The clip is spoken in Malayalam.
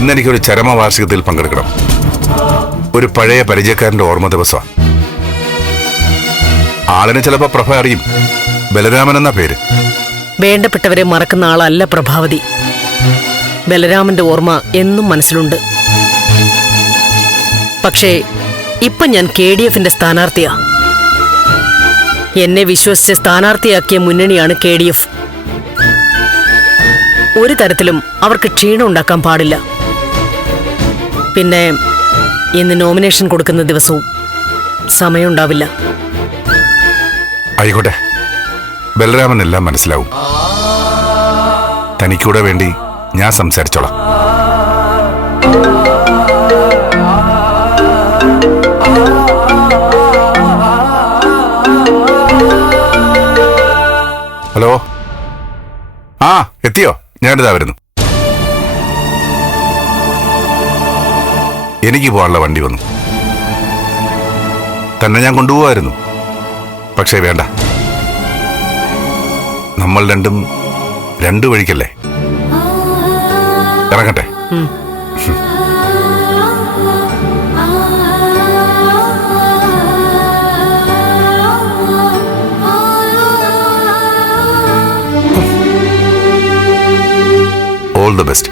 ഇന്നെനിക്കൊരു ചരമവാർഷികത്തിൽ പങ്കെടുക്കണം. ഒരു പഴയ പരിചയക്കാരന്റെ ഓർമ്മ ദിവസമാണ്. ആളിന് ചിലപ്പോ പ്രഭ അറിയും. ബലരാമൻ എന്ന പേര്. വേണ്ടപ്പെട്ടവരെ മറക്കുന്ന ആളല്ല പ്രഭാവതി. ബലരാമന്റെ ഓർമ്മ എന്നും മനസ്സിലുണ്ട്. പക്ഷേ ഇപ്പൊ ഞാൻ KDFന്റെ സ്ഥാനാർത്ഥിയാ. എന്നെ വിശ്വസിച്ച് സ്ഥാനാർത്ഥിയാക്കിയ മുന്നണിയാണ് KDF. ഒരു തരത്തിലും അവർക്ക് ക്ഷീണം ഉണ്ടാക്കാൻ പാടില്ല. പിന്നെ ഇന്ന് നോമിനേഷൻ കൊടുക്കുന്ന ദിവസവും സമയമുണ്ടാവില്ല. ആയിക്കോട്ടെ, ബലരാമൻ എല്ലാം മനസ്സിലാവും. തനിക്കൂടെ വേണ്ടി ഞാൻ സംസാരിച്ചോളാം. ഹലോ, ആ എത്തിയോ? ഞാനിതാ വരുന്നു. എനിക്ക് പോകാനുള്ള വണ്ടി വന്നു. തന്നെ ഞാൻ കൊണ്ടുപോകായിരുന്നു. പക്ഷേ വേണ്ട, നമ്മൾ രണ്ടും രണ്ടു വഴിക്കല്ലേ. ഇറങ്ങട്ടെ. All the best.